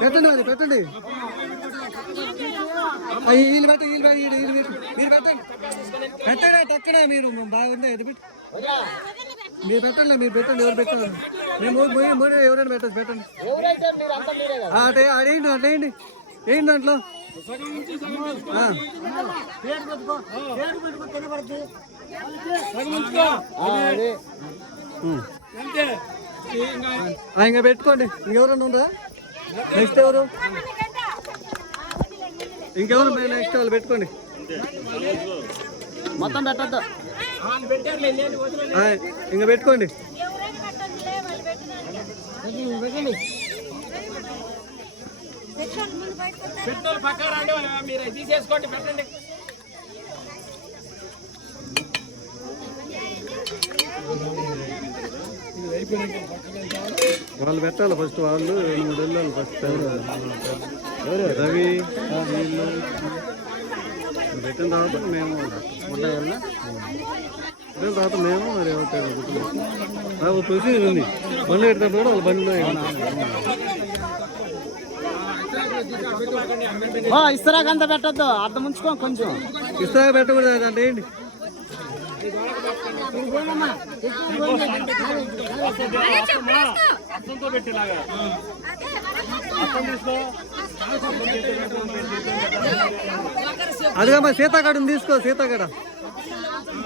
పెట్టండి మరి పెట్టండి. వీళ్ళు పెట్టండి పెట్టండి ఎక్కడ మీరు బాగుంది ఇది పెట్టి మీరు పెట్టండి ఎవరు పెట్టండి మేము ఎవరైనా పెట్టచ్చు పెట్టండి. అదేంటి అదేంటి ఏంటి దాంట్లో ఇంకా పెట్టుకోండి. ఇంకెవరన్నా ఉందా నెక్స్ట్ ఎవరు ఇంకెవరు నెక్స్ట్ వాళ్ళు పెట్టుకోండి. మొత్తం పెట్టద్దు ఇంకా పెట్టుకోండి. వాళ్ళు పెట్టాలి ఫస్ట్. వాళ్ళు 2-3 వెళ్ళాలి ఫస్ట్. రవి వీళ్ళు పెట్టిన తర్వాత మేము పెట్టిన తర్వాత మేము మరి అవుతాయి ప్రొసీజర్ ఉంది. బండ్లు పెట్టినప్పుడు కూడా వాళ్ళ బండిలో ఇస్తరాకంతా పెట్టద్దు, అర్థం ఉంచుకో. కొంచెం ఇస్తరా పెట్టకూడదు అంటే ఏంటి అదిగా మరి సీతాకాడని తీసుకో. సీతాకాడ